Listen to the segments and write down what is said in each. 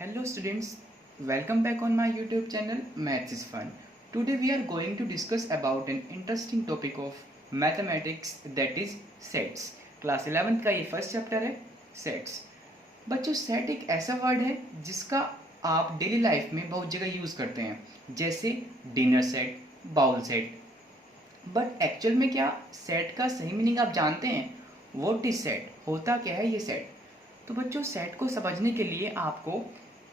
Hello students, welcome back on my YouTube channel Maths is Fun. Today we are going to discuss about an interesting topic of mathematics that is sets. Class 11th का ये first chapter है sets. बच्चों set एक ऐसा word है जिसका आप daily life में बहुत जगह यूज़ करते हैं, जैसे dinner set, bowl set. But actual में क्या सेट का सही मीनिंग आप जानते हैं? What is set? होता क्या है ये सेट? तो बच्चों सेट को समझने के लिए आपको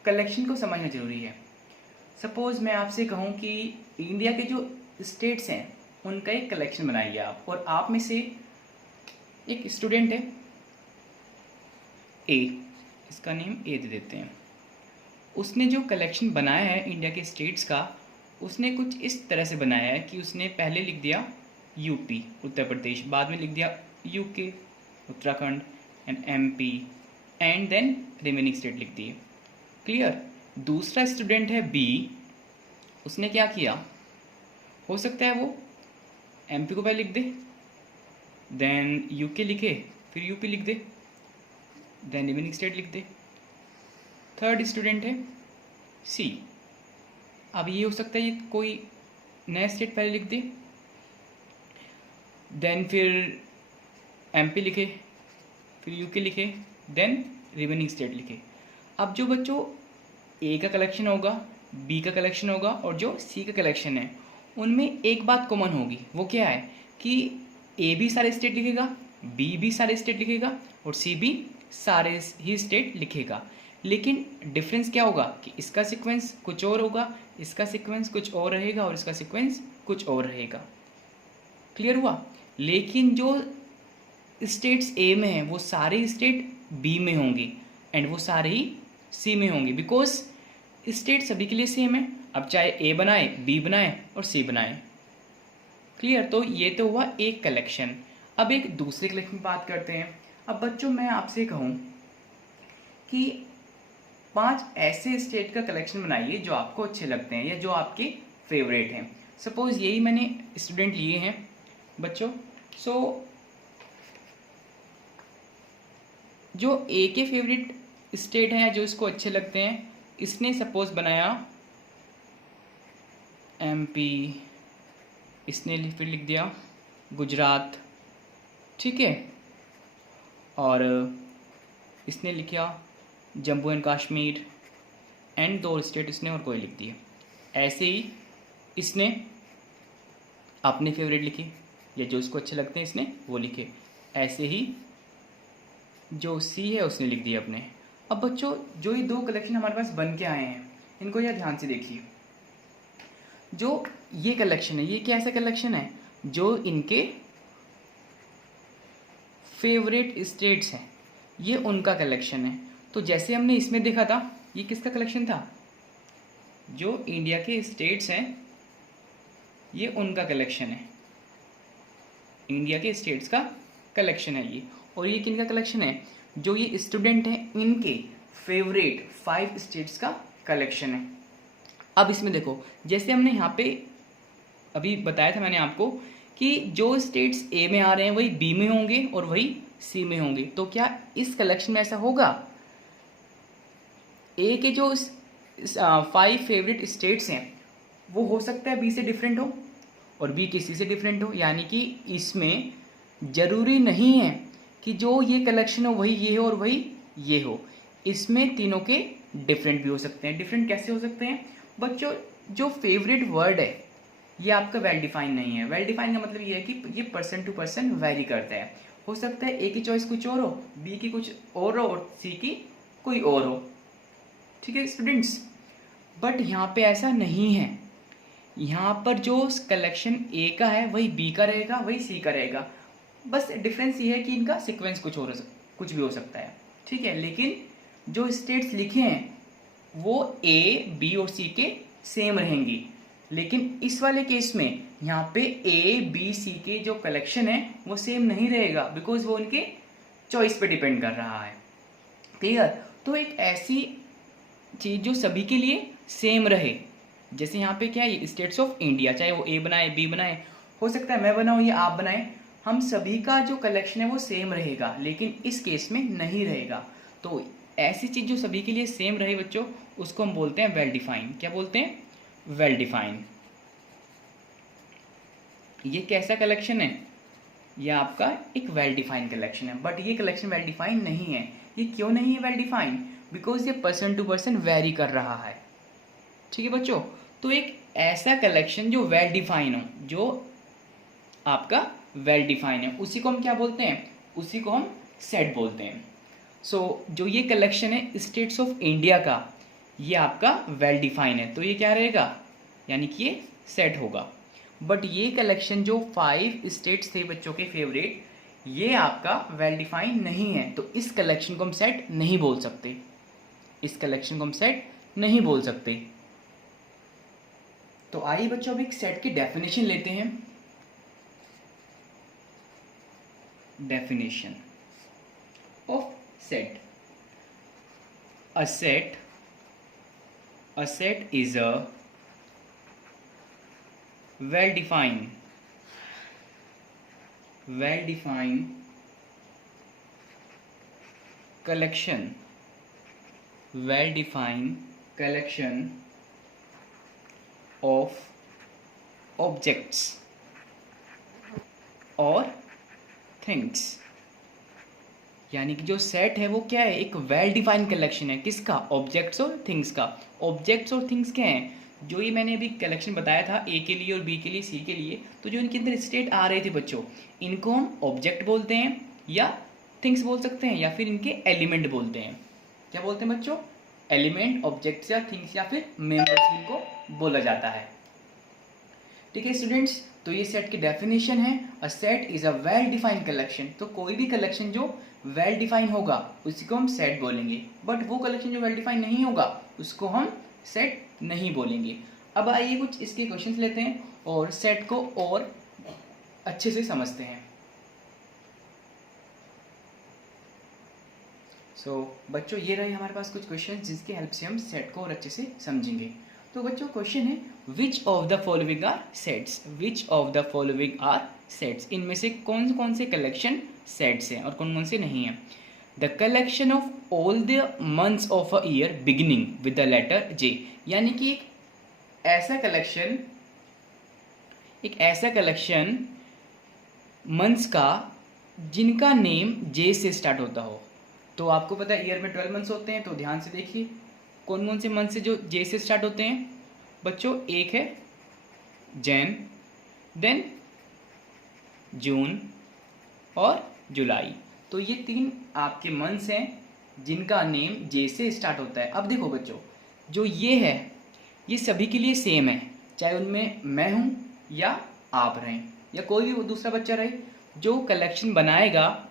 कलेक्शन को समझना जरूरी है. सपोज मैं आपसे कहूँ कि इंडिया के जो स्टेट्स हैं उनका एक कलेक्शन बनाइए आप, और आप में से एक स्टूडेंट है ए, इसका नेम ए दे देते हैं. उसने जो कलेक्शन बनाया है इंडिया के स्टेट्स का, उसने कुछ इस तरह से बनाया है कि उसने पहले लिख दिया यूपी उत्तर प्रदेश, बाद में लिख दिया UK Uttarakhand and MP, and then remaining state लिख दिए. क्लियर? दूसरा स्टूडेंट है बी, उसने क्या किया, हो सकता है वो एमपी को पहले लिख दे, देन यूके लिखे, फिर यूपी लिख दे, देन रिमेनिंग स्टेट लिख दे. थर्ड स्टूडेंट है सी, अब ये हो सकता है ये कोई नया स्टेट पहले लिख दे, देन फिर एमपी लिखे, फिर यूके लिखे, देन रिमेनिंग स्टेट लिखे. अब जो बच्चों ए का कलेक्शन होगा, बी का कलेक्शन होगा और जो सी का कलेक्शन है, उनमें एक बात कॉमन होगी. वो क्या है कि ए भी सारे स्टेट लिखेगा, बी भी सारे स्टेट लिखेगा और सी भी सारे ही स्टेट लिखेगा. लेकिन डिफरेंस क्या होगा कि इसका सीक्वेंस कुछ और होगा, इसका सीक्वेंस कुछ और रहेगा और इसका सीक्वेंस कुछ और रहेगा. क्लियर हुआ? लेकिन जो स्टेट्स ए में हैं वो सारे स्टेट बी में होंगे एंड वो सारे ही सी में होंगे, बिकॉज स्टेट सभी के लिए सेम है. अब चाहे ए बनाए, बी बनाए और सी बनाए. क्लियर? तो ये तो हुआ एक कलेक्शन. अब एक दूसरे कलेक्शन की बात करते हैं. अब बच्चों मैं आपसे कहूँ कि 5 ऐसे स्टेट का कलेक्शन बनाइए जो आपको अच्छे लगते हैं या जो आपके फेवरेट हैं. सपोज यही मैंने स्टूडेंट लिए हैं बच्चों. सो जो ए के फेवरेट स्टेट हैं या जो इसको अच्छे लगते हैं, इसने सपोज बनाया एमपी, इसने फिर लिख दिया गुजरात, ठीक है, और इसने लिखा Jammu and Kashmir, and 2 state इसने और कोई लिख दिए. ऐसे ही इसने अपने फेवरेट लिखे या जो इसको अच्छे लगते हैं इसने वो लिखे. ऐसे ही जो सी है उसने लिख दिया अपने. अब बच्चों जो ये 2 कलेक्शन हमारे पास बन के आए हैं, इनको यह ध्यान से देखिए. जो ये कलेक्शन है, ये कैसा कलेक्शन है? जो इनके फेवरेट स्टेट्स हैं, ये उनका कलेक्शन है. तो जैसे हमने इसमें देखा था, ये किसका कलेक्शन था? जो इंडिया के स्टेट्स हैं ये उनका कलेक्शन है, इंडिया के स्टेट्स का कलेक्शन है ये. और ये किनका कलेक्शन है? जो ये स्टूडेंट हैं इनके फेवरेट 5 स्टेट्स का कलेक्शन है. अब इसमें देखो, जैसे हमने यहाँ पे अभी बताया था मैंने आपको कि जो स्टेट्स ए में आ रहे हैं वही बी में होंगे और वही सी में होंगे. तो क्या इस कलेक्शन में ऐसा होगा? ए के जो 5 फेवरेट स्टेट्स हैं वो हो सकता है बी से डिफरेंट हो और बी के सी से डिफरेंट हो. यानी कि इसमें जरूरी नहीं है कि जो ये कलेक्शन हो वही ये हो और वही ये हो. इसमें तीनों के डिफरेंट भी हो सकते हैं. डिफरेंट कैसे हो सकते हैं बच्चों? जो फेवरेट वर्ड है ये आपका वेल डिफाइन नहीं है. वेल डिफाइन का मतलब ये है कि ये पर्सन टू पर्सन वेरी करता है. हो सकता है ए की चॉइस कुछ और हो, बी की कुछ और हो और सी की कोई और हो. ठीक है स्टूडेंट्स? बट यहाँ पे ऐसा नहीं है. यहाँ पर जो कलेक्शन ए का है वही बी का रहेगा, वही सी का रहेगा. बस डिफरेंस ये है कि इनका सीक्वेंस कुछ भी हो सकता है. ठीक है? लेकिन जो स्टेट्स लिखे हैं वो ए, बी और सी के सेम रहेंगी. लेकिन इस वाले केस में यहाँ पे ए, बी, सी के जो कलेक्शन है वो सेम नहीं रहेगा, बिकॉज वो उनके चॉइस पे डिपेंड कर रहा है. क्लियर? तो एक ऐसी चीज़ जो सभी के लिए सेम रहे, जैसे यहाँ पे क्या है, स्टेट्स ऑफ इंडिया, चाहे वो ए बनाए, बी बनाए, हो सकता है मैं बनाऊँ या आप बनाएं, हम सभी का जो कलेक्शन है वो सेम रहेगा. लेकिन इस केस में नहीं रहेगा. तो ऐसी चीज़ जो सभी के लिए सेम रहे बच्चों, उसको हम बोलते हैं वेल डिफाइन। क्या बोलते हैं? Well define. ये कैसा कलेक्शन है? ये आपका एक वेल डिफाइन कलेक्शन है, बट ये कलेक्शन वेल डिफाइन नहीं है। ये क्यों नहीं है वेल डिफाइन? बिकॉज ये पर्सन टू पर्सन वेरी कर रहा है। ठीक है बच्चों, तो एक ऐसा कलेक्शन जो वेल डिफाइन हो, जो आपका वेल डिफाइन है, उसी को हम क्या बोलते हैं? उसी को हम सेट बोलते हैं। सो जो ये कलेक्शन है स्टेट्स ऑफ इंडिया का, ये आपका वेल डिफाइन है, तो ये क्या रहेगा? यानी कि ये सेट होगा। बट ये कलेक्शन जो 5 स्टेट्स थे बच्चों के फेवरेट, ये आपका वेल डिफाइन नहीं है, तो इस कलेक्शन को हम सेट नहीं बोल सकते। इस कलेक्शन को हम सेट नहीं बोल सकते। तो आइए बच्चों अब एक सेट की डेफिनेशन लेते हैं। Definition of set. A set is a well-defined collection of objects or things। यानी कि जो सेट है वो क्या है? एक वेल डिफाइंड कलेक्शन है। किसका? ऑब्जेक्ट्स और थिंग्स का। ऑब्जेक्ट्स और थिंग्स क्या हैं? जो ये मैंने अभी कलेक्शन बताया था ए के लिए और बी के लिए, सी के लिए, तो जो इनके अंदर स्टेट आ रहे थे बच्चों, इनको हम ऑब्जेक्ट बोलते हैं या थिंग्स बोल सकते हैं, या फिर इनके एलिमेंट बोलते हैं। क्या बोलते हैं बच्चों? एलिमेंट, ऑब्जेक्ट्स या थिंग्स या फिर मेंबर्स इनको बोला जाता है। ठीक है स्टूडेंट्स, तो ये सेट की डेफिनेशन है। A set is a well defined collection. तो कोई भी कलेक्शन जो वेल डिफाइन होगा उसी को हम सेट बोलेंगे, बट वो कलेक्शन जो वेल डिफाइन नहीं होगा उसको हम सेट नहीं बोलेंगे। अब आइए कुछ इसके क्वेश्चंस लेते हैं और सेट को और अच्छे से समझते हैं। बच्चों ये रहे हमारे पास कुछ क्वेश्चंस जिसके हेल्प से हम सेट को और अच्छे से समझेंगे। तो बच्चों क्वेश्चन है, which of the following are sets? Which of the following are sets? इनमें से कौन से कलेक्शन सेट्स हैं और कौन कौन से नहीं हैं? The collection of all the months of a year beginning with the letter J. यानी कि एक ऐसा कलेक्शन मंथ्स का जिनका नेम जे से स्टार्ट होता हो। तो आपको पता है ईयर में 12 मंथ्स होते हैं, तो ध्यान से देखिए कौन कौन से मंथ से जो जे से स्टार्ट होते हैं बच्चों। एक है जैन, देन जून और जुलाई। तो ये 3 आपके मंथ्स हैं जिनका नेम जे से स्टार्ट होता है। अब देखो बच्चों, जो ये है ये सभी के लिए सेम है, चाहे उनमें मैं हूँ या आप रहें या कोई भी दूसरा बच्चा रहे। जो कलेक्शन बनाएगा,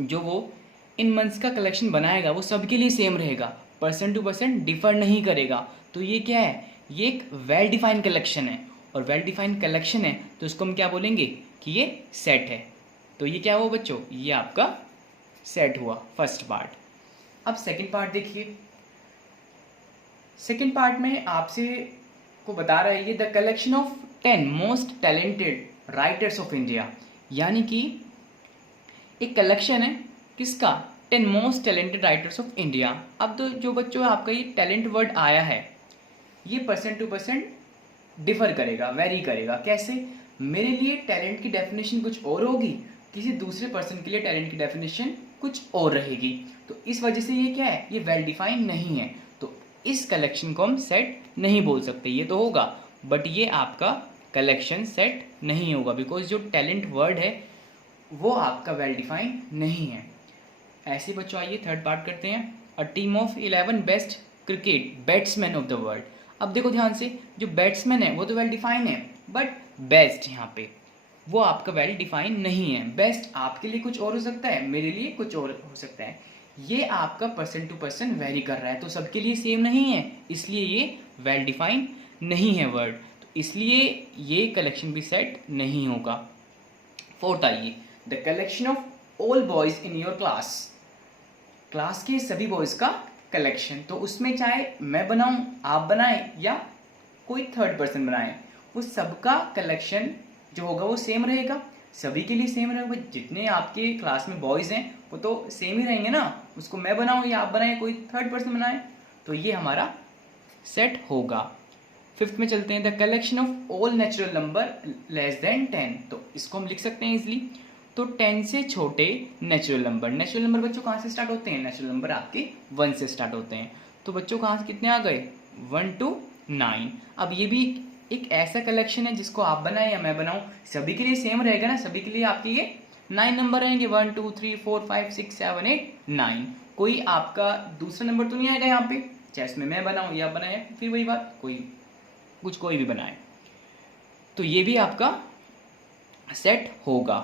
जो वो इन मंथ्स का कलेक्शन बनाएगा, वो सबके लिए सेम रहेगा, पर्सन टू पर्सन डिफर नहीं करेगा। तो ये क्या है? ये एक वेल डिफाइंड कलेक्शन है, और वेल डिफाइंड कलेक्शन है तो इसको हम क्या बोलेंगे कि ये सेट है। तो ये क्या हुआ बच्चों? ये आपका सेट हुआ फर्स्ट पार्ट। अब सेकंड पार्ट देखिए। सेकंड पार्ट में आपसे को बता रहा है ये the collection of 10 most talented writers of India. यानी कि एक कलेक्शन है किसका? 10 most talented writers of India. अब तो जो बच्चों आपका ये टैलेंट वर्ड आया है, ये पर्सन टू पर्सन डिफर करेगा, वेरी करेगा। कैसे? मेरे लिए टैलेंट की डेफिनेशन कुछ और होगी, किसी दूसरे पर्सन के लिए टैलेंट की डेफिनेशन कुछ और रहेगी। तो इस वजह से ये क्या है? ये वेल डिफाइन नहीं है, तो इस कलेक्शन को हम सेट नहीं बोल सकते। ये तो होगा बट ये आपका कलेक्शन सेट नहीं होगा, बिकॉज जो टैलेंट वर्ड है वो आपका वेल डिफाइन नहीं है। ऐसे बच्चों आइए थर्ड पार्ट करते हैं। A team of 11 best cricket batsman of the world. अब देखो ध्यान से, जो बैट्समैन है वो तो वेल डिफाइन है, बट बेस्ट यहाँ पे वो आपका वेल डिफाइन नहीं है। बेस्ट आपके लिए कुछ और हो सकता है, मेरे लिए कुछ और हो सकता है। ये आपका पर्सन टू पर्सन वेरी कर रहा है, तो सबके लिए सेम नहीं है, इसलिए ये वेल डिफाइन नहीं है वर्ड, तो इसलिए ये कलेक्शन भी सेट नहीं होगा। फोर्थ आइए, the collection of all boys in your class. Class के सभी बॉयज का कलेक्शन, तो उसमें चाहे मैं बनाऊं, आप बनाएं या कोई थर्ड पर्सन बनाए, वो सबका कलेक्शन जो होगा वो सेम रहेगा, सभी के लिए सेम रहेगा। जितने आपके क्लास में बॉयज़ हैं वो तो सेम ही रहेंगे ना, उसको मैं बनाऊं या आप बनाए, कोई थर्ड पर्सन बनाए, तो ये हमारा सेट होगा। फिफ्थ में चलते हैं, the collection of all natural number less than 10, तो इसको हम लिख सकते हैं इजिली। तो 10 से छोटे नेचुरल नंबर बच्चों कहाँ से स्टार्ट होते हैं? नेचुरल नंबर आपके 1 से स्टार्ट होते हैं। तो बच्चों कहाँ से कितने आ गए? 1 to 9। अब ये भी एक ऐसा कलेक्शन है जिसको आप बनाए या मैं बनाऊं, सभी के लिए सेम रहेगा ना, सभी के लिए आपके ये 9 नंबर रहेंगे, 1 2 3 4 5 6 7 8 9। कोई आपका दूसरा नंबर तो नहीं आएगा यहाँ पे, चाहे इसमें मैं बनाऊं या बनाए, फिर वही बात, कोई भी बनाए। तो ये भी आपका सेट होगा।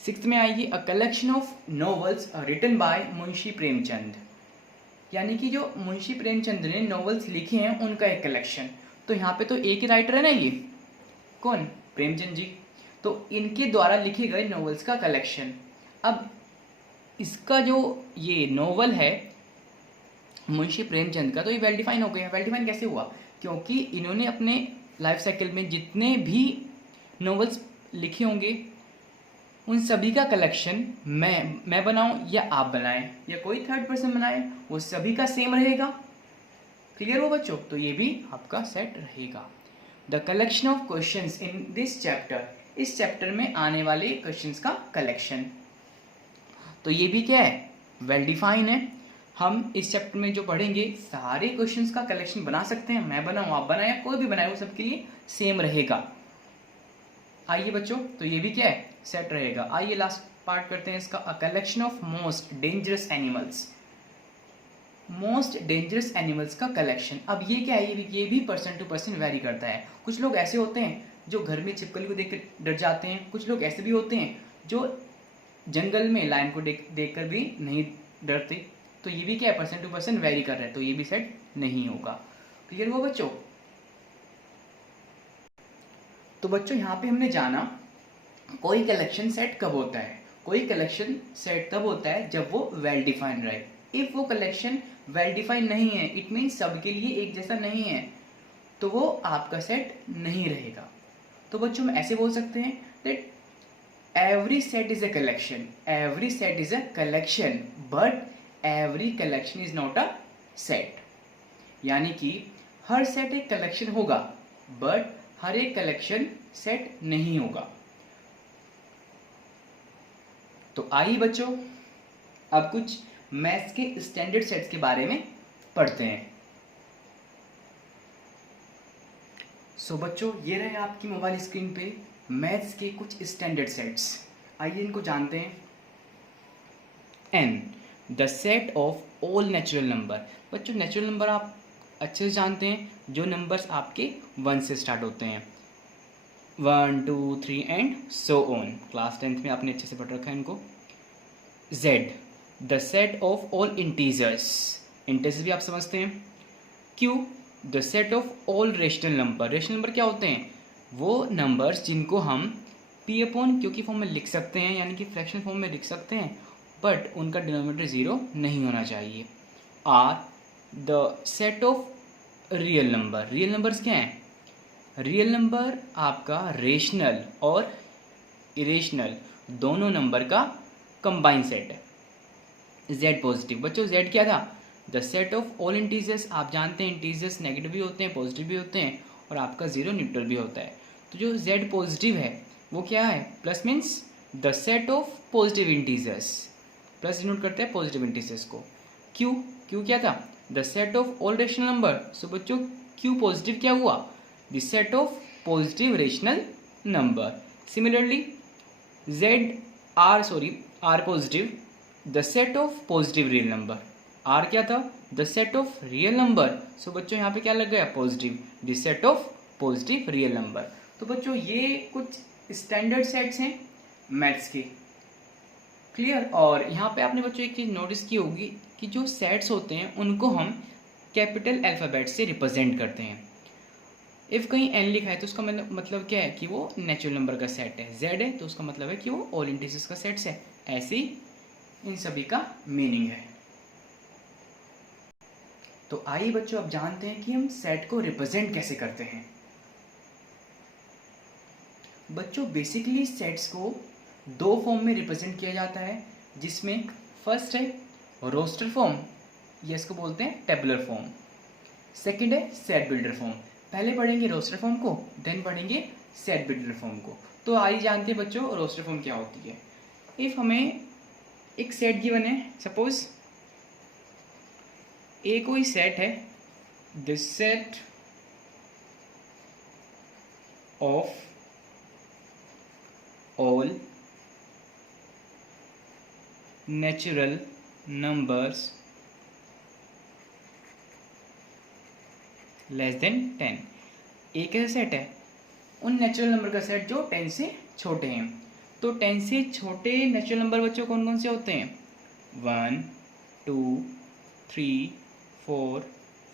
सिक्स्थ में आएगी, a collection of novels written by Munshi Premchand, यानी कि जो मुंशी प्रेमचंद ने नॉवेल्स लिखे हैं उनका एक कलेक्शन। तो यहाँ पे तो एक ही राइटर है ना, ये कौन? प्रेमचंद जी। तो इनके द्वारा लिखे गए नॉवेल्स का कलेक्शन। अब इसका जो ये नॉवल है मुंशी प्रेमचंद का, तो ये वेल डिफाइन हो गया। वेल डिफाइन कैसे हुआ? क्योंकि इन्होंने अपने लाइफ साइकिल में जितने भी नॉवेल्स लिखे होंगे उन सभी का कलेक्शन मैं बनाऊं या आप बनाएं या कोई थर्ड पर्सन बनाए, वो सभी का सेम रहेगा। क्लियर हो बच्चों? तो ये भी आपका सेट रहेगा। The collection of questions in this chapter, इस चैप्टर में आने वाले क्वेश्चंस का कलेक्शन। तो ये भी क्या है? वेल डिफाइन है। हम इस चैप्टर में जो पढ़ेंगे सारे क्वेश्चंस का कलेक्शन बना सकते हैं, मैं बनाऊं आप बनाए, कोई भी बनाए, वो सबके लिए सेम रहेगा। आइए बच्चों, तो ये भी क्या है? सेट रहेगा। आइए लास्ट पार्ट करते हैं इसका, अ collection of most dangerous animals, most dangerous animals का कलेक्शन। अब ये क्या है? ये भी पर्सन टू पर्सन वेरी करता है। कुछ लोग ऐसे होते हैं जो घर में छिपकली को देख कर डर जाते हैं, कुछ लोग ऐसे भी होते हैं जो जंगल में लायन को देख कर भी नहीं डरते। तो ये भी क्या है? पर्सन टू पर्सन वेरी कर रहा है, तो ये भी सेट नहीं होगा। क्लियर हुआ बच्चों? तो बच्चों यहाँ पे हमने जाना कोई कलेक्शन सेट कब होता है। कोई कलेक्शन सेट तब होता है जब वो वेल डिफाइंड रहे। इफ वो कलेक्शन वेल डिफाइंड नहीं है, इट मीन्स सबके लिए एक जैसा नहीं है, तो वो आपका सेट नहीं रहेगा। तो बच्चों हम ऐसे बोल सकते हैं that every set is a collection, every set is a collection but every collection is not a set. यानी कि हर सेट एक कलेक्शन होगा बट हर एक कलेक्शन सेट नहीं होगा। तो आइए बच्चों अब कुछ मैथ्स के स्टैंडर्ड सेट्स के बारे में पढ़ते हैं। सो बच्चों ये रहे आपकी मोबाइल स्क्रीन पे मैथ्स के कुछ स्टैंडर्ड सेट्स। आइए इनको जानते हैं। N, the set of all natural number. बच्चों नेचुरल नंबर आप अच्छे से जानते हैं, जो नंबर्स आपके 1 से स्टार्ट होते हैं, 1 2 3 and so on. Class 10th में आपने अच्छे से पढ़ रखा है इनको। Z, the set of all integers, integers भी आप समझते हैं। Q, the set of all rational number. Rational number क्या होते हैं? वो नंबर्स जिनको हम पी अपॉन क्यू की फॉर्म में लिख सकते हैं, यानी कि फ्रैक्शन फॉर्म में लिख सकते हैं, बट उनका डिनोमिनेटर 0 नहीं होना चाहिए। R, the set of real number. Real numbers क्या हैं? रियल नंबर आपका रेशनल और इरेशनल दोनों नंबर का कंबाइन सेट है। Z positive. बच्चों जेड क्या था? The set of all integers. आप जानते हैं इंटीजर्स नेगेटिव भी होते हैं, पॉजिटिव भी होते हैं, और आपका 0 न्यूट्रल भी होता है। तो जो जेड पॉजिटिव है वो क्या है? Plus means the set of positive integers, plus denote करते हैं पॉजिटिव इंटीजर्स को। क्यू, क्यू क्या था? The set of all rational number. So बच्चों क्यू पॉजिटिव क्या हुआ? The set of positive rational number. Similarly Z R positive, the set of positive real number. R क्या था? The set of real number. So बच्चों यहाँ पे क्या लग गया? Positive, the set of positive real number. तो बच्चों ये कुछ स्टैंडर्ड सेट्स हैं मैथ्स के। क्लियर? और यहाँ पे आपने बच्चों एक चीज़ नोटिस की होगी कि जो सेट्स होते हैं उनको हम कैपिटल अल्फ़ाबेट से रिप्रेजेंट करते हैं। इफ़ कहीं एन लिखा है तो उसका मतलब क्या है कि वो नेचुरल नंबर का सेट है। जेड है तो उसका मतलब है कि वो ऑल इंटीजर्स का सेट्स है। ऐसे ही इन सभी का मीनिंग है। तो आइए बच्चों अब जानते हैं कि हम सेट को रिप्रेजेंट कैसे करते हैं। बच्चों बेसिकली सेट्स को दो फॉर्म में रिप्रेजेंट किया जाता है। जिसमें फर्स्ट है रोस्टर फॉर्म, ये इसको बोलते हैं टेबुलर फॉर्म। सेकंड है सेट बिल्डर फॉर्म। पहले पढ़ेंगे रोस्टर फॉर्म को, देन पढ़ेंगे सेट बिल्डर फॉर्म को। तो आइए जानते हैं बच्चों रोस्टर फॉर्म क्या होती है। इफ हमें एक सेट गिवन है, सपोज ए कोई सेट है, this set of all natural numbers less than 10। एक ऐसा सेट है उन नेचुरल नंबर का सेट जो 10 से छोटे हैं। तो 10 से छोटे नेचुरल नंबर बच्चों कौन कौन से होते हैं? 1, 2, 3, 4,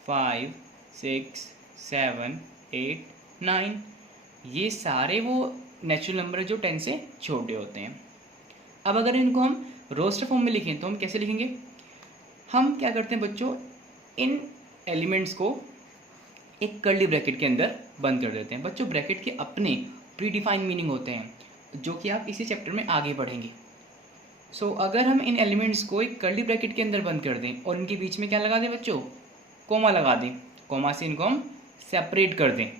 5, 6, 7, 8, 9, ये सारे वो नेचुरल नंबर जो 10 से छोटे होते हैं। अब अगर इनको हम रोस्टर फॉर्म में लिखें तो हम कैसे लिखेंगे? हम क्या करते हैं बच्चों, इन एलिमेंट्स को एक कर्ली ब्रैकेट के अंदर बंद कर देते हैं। बच्चों ब्रैकेट के अपने प्री डिफाइंड मीनिंग होते हैं जो कि आप इसी चैप्टर में आगे पढ़ेंगे। सो अगर हम इन एलिमेंट्स को एक कर्ली ब्रैकेट के अंदर बंद कर दें और इनके बीच में क्या लगा दें बच्चों? कोमा लगा दें। कोमा से इनको हम सेपरेट कर दें।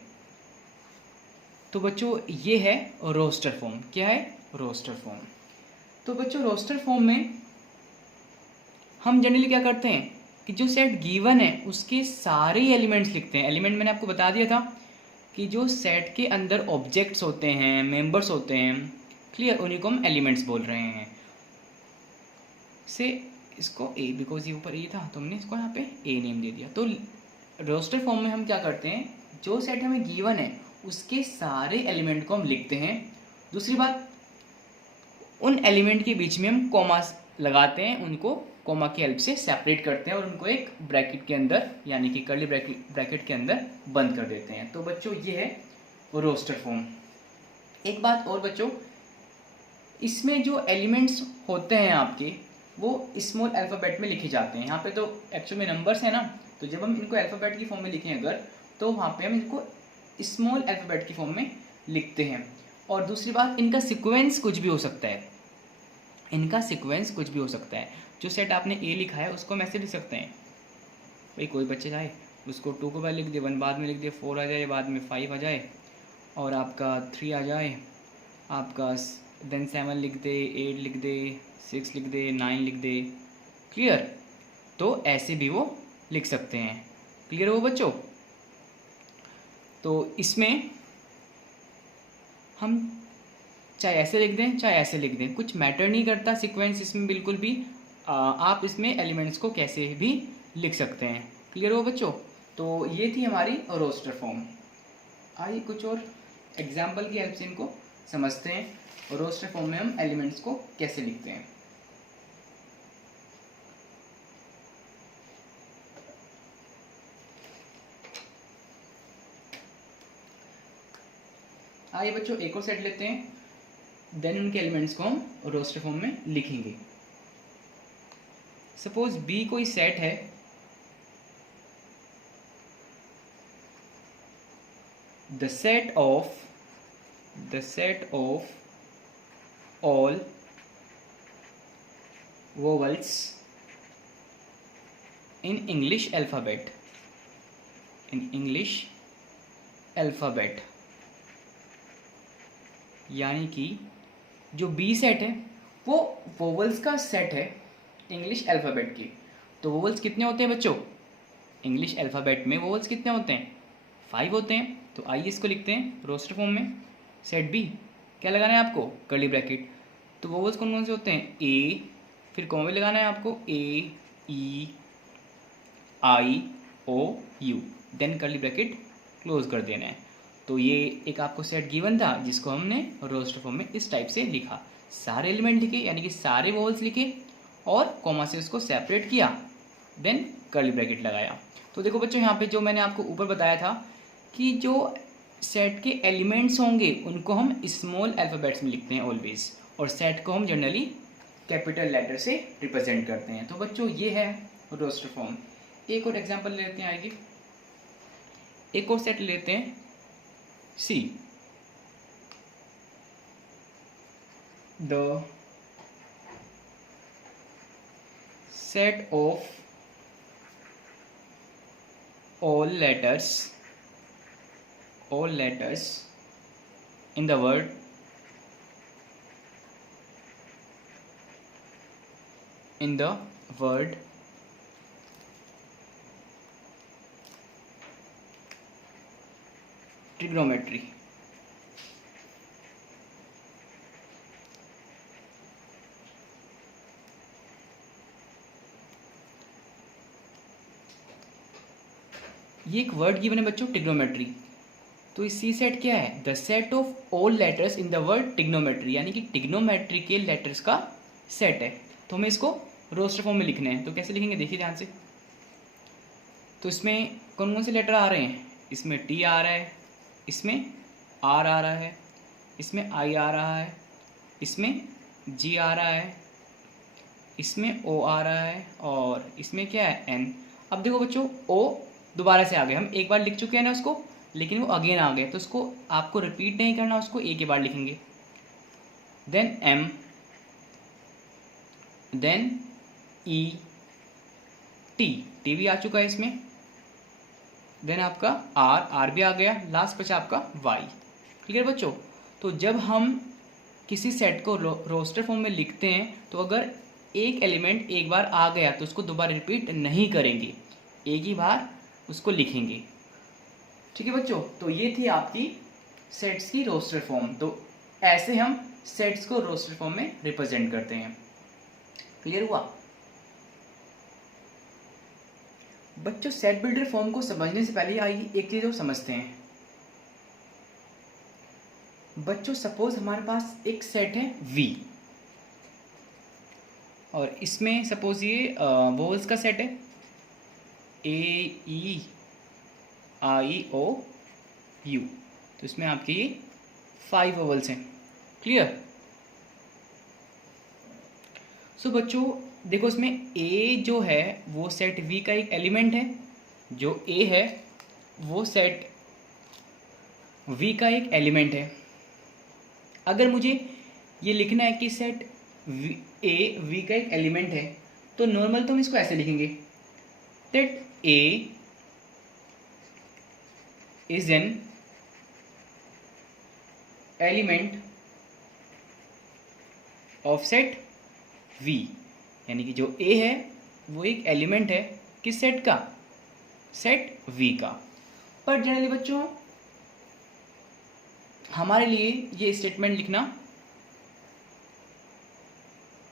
तो बच्चों ये है रोस्टर फॉर्म। क्या है? Roster form. तो बच्चों रोस्टर फॉर्म में हम जनरली क्या करते हैं कि जो सेट गिवन है उसके सारे एलिमेंट्स लिखते हैं। एलिमेंट मैंने आपको बता दिया था कि जो सेट के अंदर ऑब्जेक्ट्स होते हैं, मेंबर्स होते हैं, क्लियर, उन्हीं को हम एलिमेंट्स बोल रहे हैं। से इसको ए, बिकॉज ये ऊपर ए था तो हमने इसको यहाँ पे ए नेम दे दिया। तो रोस्टर फॉर्म में हम क्या करते हैं, जो सेट हमें गिवन है उसके सारे एलिमेंट को हम लिखते हैं। दूसरी बात, उन एलिमेंट के बीच में हम कॉमास लगाते हैं, उनको कॉमा की हेल्प से सेपरेट करते हैं और उनको एक ब्रैकेट के अंदर यानी कि कर्ली ब्रैकेट के अंदर बंद कर देते हैं। तो बच्चों ये है रोस्टर फॉर्म। एक बात और बच्चों, इसमें जो एलिमेंट्स होते हैं आपके वो स्मॉल अल्फ़ाबेट में लिखे जाते हैं। यहाँ पे तो एक्चुअल में नंबर्स है ना, तो जब हम इनको अल्फ़ाबेट की फॉर्म में लिखें अगर, तो वहाँ पे हम इनको स्मॉल अल्फ़ाबेट की फॉर्म में लिखते हैं। और दूसरी बात, इनका सीक्वेंस कुछ भी हो सकता है। इनका सीक्वेंस कुछ भी हो सकता है। जो सेट आपने ए लिखा है उसको हम ऐसे लिख सकते हैं, भाई कोई बच्चे चाहे उसको 2 को पहले लिख दे, 1 बाद में लिख दे, 4 आ जाए, बाद में 5 आ जाए, और आपका 3 आ जाए, आपका देन 7 लिख दे, 8 लिख दे, 6 लिख दे, 9 लिख दे, क्लियर। तो ऐसे भी वो लिख सकते हैं। क्लियर हो बच्चों? तो इसमें हम चाहे ऐसे लिख दें चाहे ऐसे लिख दें, कुछ मैटर नहीं करता सीक्वेंस इसमें बिल्कुल भी। आप इसमें एलिमेंट्स को कैसे भी लिख सकते हैं। क्लियर हो बच्चों? तो ये थी हमारी रोस्टर फॉर्म। आइए कुछ और एग्जाम्पल की हेल्प से इनको समझते हैं। रोस्टर फॉर्म में हम एलिमेंट्स को कैसे लिखते हैं। आइए बच्चों एक और सेट लेते हैं, देन उनके एलिमेंट्स को हम रोस्टर फॉर्म में लिखेंगे। सपोज बी कोई सेट है, the set of all vowels in English alphabet, यानी कि जो बी सेट है वो वोवल्स का सेट है इंग्लिश अल्फ़ाबेट की। तो वोवल्स कितने होते हैं बच्चों? इंग्लिश अल्फ़ाबेट में वोवल्स कितने होते हैं? 5 होते हैं। तो आइए इसको लिखते हैं रोस्टर फॉर्म में। सेट बी, क्या लगाना है आपको? Curly bracket. तो वोवल्स कौन कौन से होते हैं? ए, फिर कॉमा भी लगाना है आपको, A, E, I, O, U, then curly bracket close कर देना है। तो ये एक आपको सेट गिवन था जिसको हमने रोस्टर फॉर्म में इस टाइप से लिखा। सारे एलिमेंट लिखे यानी कि सारे वोवल्स लिखे और कॉमा से उसको सेपरेट किया, देन कर्ली ब्रैकेट लगाया। तो देखो बच्चों यहाँ पे जो मैंने आपको ऊपर बताया था कि जो सेट के एलिमेंट्स होंगे उनको हम स्मॉल अल्फ़ाबेट्स में लिखते हैं ऑलवेज, और सेट को हम जनरली कैपिटल लेटर से रिप्रेजेंट करते हैं। तो बच्चों ये है रोस्टर फॉर्म। एक और एग्जांपल लेते हैं आगे, एक और सेट लेते हैं सी, the set of all letters in the word trigonometry. ये एक वर्ड गिवन है बच्चों, ट्रिग्नोमेट्री। तो इस सी सेट क्या है? The set of all letters in the word trigonometry, यानी कि ट्रिग्नोमेट्री के लेटर्स का सेट है। तो हमें इसको रोस्टर फॉर्म में लिखने हैं। तो कैसे लिखेंगे देखिए ध्यान से। तो इसमें कौन कौन से लेटर आ रहे हैं? इसमें टी आ रहा है, इसमें आर आ रहा है, इसमें आई आ रहा है, इसमें जी आ रहा है, इसमें ओ आ रहा है, और इसमें क्या है? एन। अब देखो बच्चों, ओ दोबारा से आ गए, हम एक बार लिख चुके हैं ना उसको, लेकिन वो अगेन आ गए, तो उसको आपको रिपीट नहीं करना, उसको एक ही बार लिखेंगे। देन एम, देन ई, टी भी आ चुका है इसमें, देन आपका आर भी आ गया, लास्ट बचा आपका वाई। क्लियर बच्चों? तो जब हम किसी सेट को रोस्टर फॉर्म में लिखते हैं, तो अगर एक एलिमेंट एक बार आ गया तो उसको दोबारा रिपीट नहीं करेंगे, एक ही बार उसको लिखेंगे। ठीक है बच्चों? तो ये थी आपकी सेट्स की रोस्टर फॉर्म। तो ऐसे हम सेट्स को रोस्टर फॉर्म में रिप्रेजेंट करते हैं। क्लियर हुआ बच्चों? सेट बिल्डर फॉर्म को समझने से पहले आइए एक चीज और समझते हैं। बच्चों सपोज हमारे पास एक सेट है V, और इसमें सपोज ये वोवल्स का सेट है, A, E, I, O, U। तो इसमें आपके ये 5 वोवल्स हैं। क्लियर? सो बच्चों देखो, इसमें A जो है वो सेट V का एक एलिमेंट है, जो A है वो सेट V का एक एलिमेंट है। अगर मुझे ये लिखना है कि सेट A V का एक एलिमेंट है, तो नॉर्मल तो हम इसको ऐसे लिखेंगे, that A is an element of set V, यानी कि जो A है वो एक एलिमेंट है किस सेट का? सेट V का। पर जनरली बच्चों हमारे लिए ये स्टेटमेंट लिखना,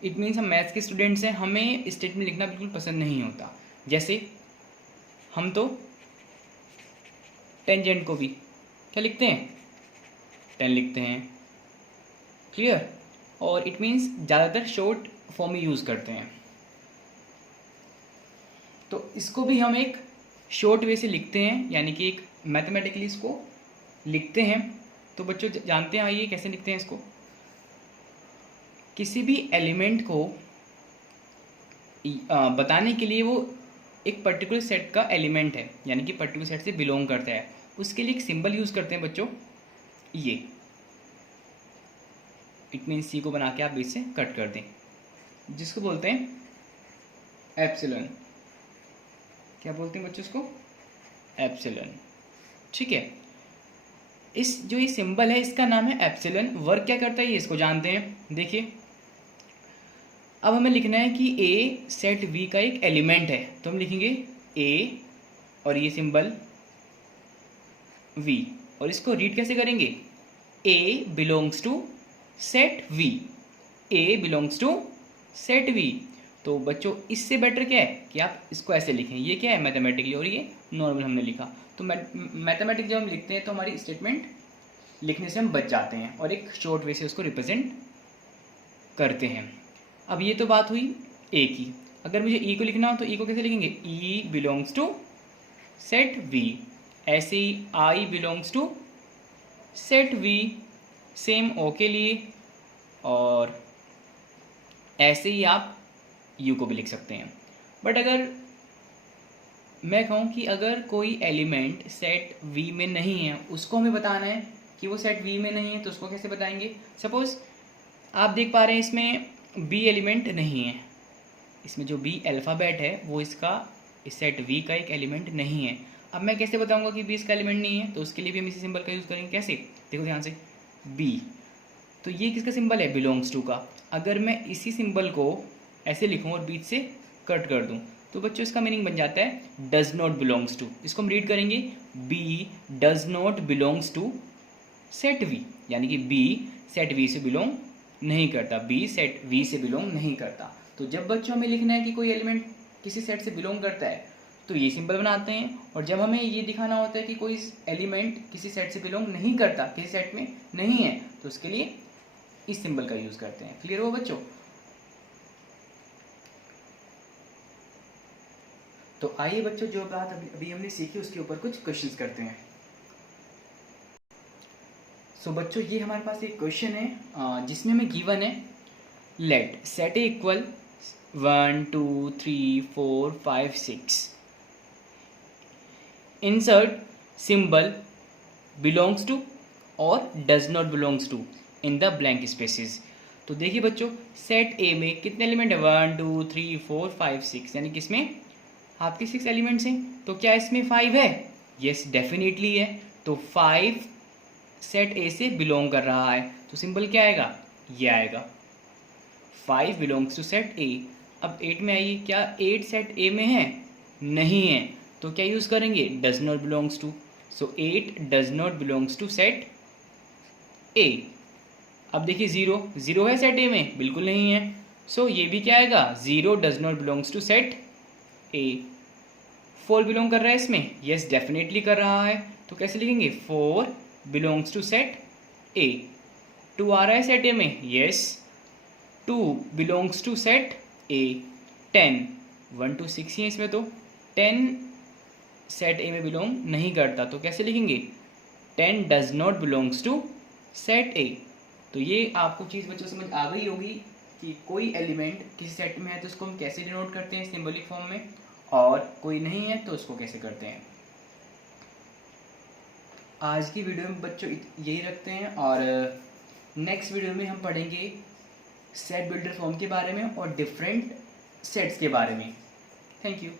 इट मीन्स हम मैथ्स के स्टूडेंट्स हैं, हमें स्टेटमेंट लिखना बिल्कुल पसंद नहीं होता। जैसे हम तो टेंजेंट को भी क्या लिखते हैं? 10 लिखते हैं। क्लियर? और इट मीन्स ज़्यादातर शॉर्ट फॉर्म में यूज़ करते हैं। तो इसको भी हम एक शॉर्ट वे से लिखते हैं, यानी कि एक मैथमेटिकली इसको लिखते हैं। तो बच्चों जानते हैं आइए कैसे लिखते हैं इसको। किसी भी एलिमेंट को बताने के लिए वो एक पर्टिकुलर सेट का एलिमेंट है, यानी कि पर्टिकुलर सेट से बिलोंग करता है, उसके लिए एक सिंबल यूज़ करते हैं बच्चों, ये। इट मीन्स सी को बना के आप बीच से कट कर दें, जिसको बोलते हैं एप्सिलॉन। क्या बोलते हैं बच्चों इसको? एप्सिलॉन। ठीक है? इस जो ये सिंबल है इसका नाम है एप्सिलॉन। वर्क क्या करता है ये इसको जानते हैं। देखिए अब हमें लिखना है कि A सेट V का एक एलिमेंट है, तो हम लिखेंगे A और ये सिंबल V, और इसको रीड कैसे करेंगे? A belongs to set V, A belongs to set V। तो बच्चों इससे बेटर क्या है कि आप इसको ऐसे लिखें, ये क्या है? मैथमेटिकली, और ये नॉर्मल हमने लिखा। तो मैथमेटिक जब हम लिखते हैं तो हमारी स्टेटमेंट लिखने से हम बच जाते हैं और एक शॉर्ट वे से उसको रिप्रेजेंट करते हैं। अब ये तो बात हुई ए की। अगर मुझे ई को लिखना हो तो ई को कैसे लिखेंगे? E belongs to set V. ऐसे ही I belongs to set V, same O के लिए। और ऐसे ही आप यू को भी लिख सकते हैं। बट अगर मैं कहूँ कि अगर कोई एलिमेंट सेट वी में नहीं है, उसको हमें बताना है कि वो सेट वी में नहीं है, तो उसको कैसे बताएंगे? सपोज आप देख पा रहे हैं इसमें बी एलिमेंट नहीं है, इसमें जो बी अल्फ़ाबेट है वो इसका इस सेट वी का एक एलिमेंट नहीं है। अब मैं कैसे बताऊंगा कि बी इसका एलिमेंट नहीं है? तो उसके लिए भी हम इसी सिंबल का यूज़ करेंगे। कैसे? देखो ध्यान से, बी, तो ये किसका सिंबल है? बिलोंग्स टू का। अगर मैं इसी सिंबल को ऐसे लिखूँ और बीच से कट कर दूँ तो बच्चों इसका मीनिंग बन जाता है डज नॉट बिलोंग्स टू। इसको हम रीड करेंगे, B does not belongs to set V, यानी कि बी सेट वी से बिलोंग नहीं करता, बी सेट वी से बिलोंग नहीं करता। तो जब बच्चों में लिखना है कि कोई एलिमेंट किसी सेट से बिलोंग करता है तो ये सिंबल बनाते हैं, और जब हमें ये दिखाना होता है कि कोई एलिमेंट किसी सेट से बिलोंग नहीं करता, किसी सेट में नहीं है, तो उसके लिए इस सिंबल का यूज़ करते हैं। क्लियर हो बच्चों? तो आइए बच्चों, जो बात अभी हमने सीखी उसके ऊपर कुछ क्वेश्चंस करते हैं। सो बच्चों, ये हमारे पास एक क्वेश्चन है जिसमें हमें गिवन है let set A equal 1 2 3 4 5 6, insert symbol belongs to और does not belongs to in the blank spaces. तो देखिए बच्चों, सेट ए में कितने एलिमेंट है? 1 2 3 4 5 6, यानी कि इसमें आपके 6 एलिमेंट्स हैं। तो क्या इसमें 5 है? यस, डेफिनेटली है। तो 5 सेट ए से बिलोंग कर रहा है, तो सिंबल क्या आएगा? ये आएगा, 5 बिलोंग्स टू सेट ए। अब 8 में आइए, क्या 8 सेट ए में है? नहीं है, तो क्या यूज़ करेंगे? Does not belongs to. So 8 does not belongs to set A. अब देखिए, 0 है सेट ए में? बिल्कुल नहीं है। सो ये भी क्या आएगा? 0 does not belongs to set A. 4 belong कर रहा है इसमें? यस, डेफिनेटली कर रहा है। तो कैसे लिखेंगे? 4 बिलोंग्स टू सेट ए। 2 आ रहा है सेट ए में? Yes, 2 belongs to set A. 10, 1 2 6 ही है इसमें, तो 10 सेट ए में बिलोंग नहीं करता, तो कैसे लिखेंगे? 10 does not belongs to set A. तो ये आपको चीज़ बच्चों समझ आ गई होगी कि कोई एलिमेंट किसी सेट में है तो उसको हम कैसे डिनोट करते हैं सिंबलिक फॉर्म में, और कोई नहीं है तो उसको कैसे करते हैं। आज की वीडियो में बच्चों यही रखते हैं, और नेक्स्ट वीडियो में हम पढ़ेंगे सेट बिल्डर फॉर्म के बारे में और डिफरेंट सेट्स के बारे में। Thank you.